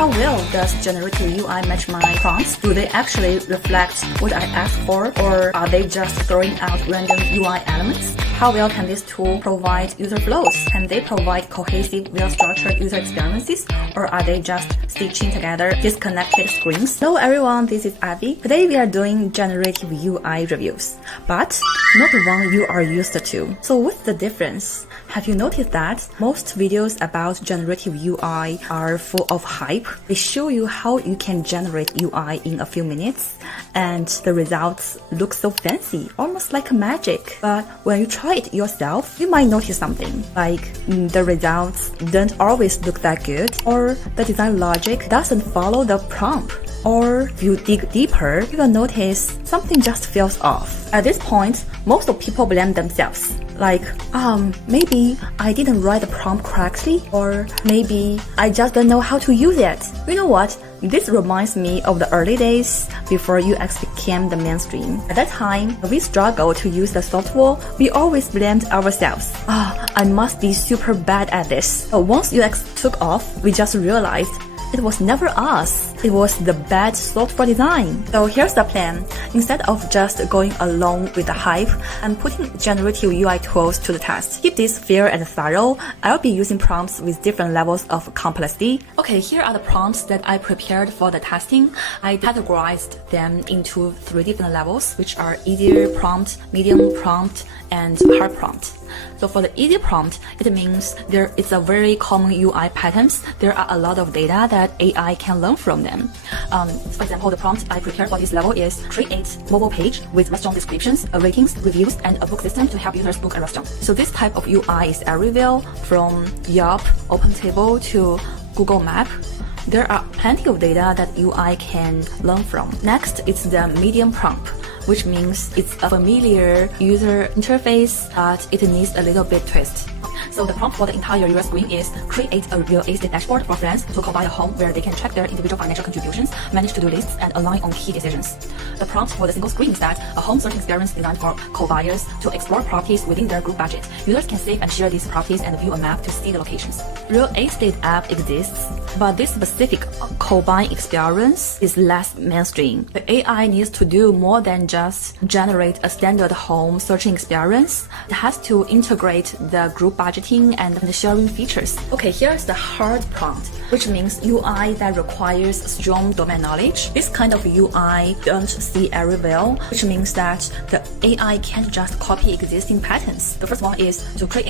how well does generative UI match my prompts? Do they actually reflect what I asked for, or are they just throwing out random UI elements? How well can this tool provide user flows? Can they provide cohesive, well-structured user experiences, or are they just stitching together disconnected screens? Hello everyone, this is Abby. Today we are doing generative UI reviews, but not the one you are used to. So what's the difference? Have you noticed that most videos about generative UI are full of hype? They show you how you can generate UI in a few minutes, and the results look so fancy, almost like magic. But when you try it yourself, you might notice something, like the results don't always look that good, or the design logic doesn't follow the prompt. Or if you dig deeper, you will notice something just feels off. At this point, most of people blame themselves. Like, maybe I didn't write the prompt correctly, or maybe I just don't know how to use it. You know what? This reminds me of the early days before UX became the mainstream. At that time, we struggled to use the software. We always blamed ourselves. I must be super bad at this. But once UX took off, we just realized it was never us. It was the bad software design. So here's the plan. Instead of just going along with the hype, I'm putting generative UI tools to the test. Keep this fair and thorough. I'll be using prompts with different levels of complexity. Okay, here are the prompts that I prepared for the testing. I categorized them into 3 different levels, which are easier prompt, medium prompt, and hard prompt. So for the easy prompt, it means there is a very common UI patterns. There are a lot of data that AI can learn from them. For example, the prompt I prepared for this level is create mobile page with restaurant descriptions, ratings, reviews, and a book system to help users book a restaurant. So this type of UI is everywhere, from Yelp, OpenTable to Google Map. There are plenty of data that UI can learn from. Next, it's the medium prompt, which means it's a familiar user interface, but it needs a little bit twist. So the prompt for the entire UI screen is create a real estate dashboard for friends to co-buy a home where they can track their individual financial contributions, manage to-do lists, and align on key decisions. The prompt for the single screen is that a home search experience designed for co-buyers to explore properties within their group budget. Users can save and share these properties and view a map to see the locations. Real estate app exists, but this specific co-buying experience is less mainstream. The AI needs to do more than just generate a standard home searching experience. It has to integrate the group budgeting and the sharing features. Okay, here's the hard prompt, which means UI that requires strong domain knowledge. This kind of UI don't see everywhere, which means that the AI can't just copy existing patterns. The first one is to create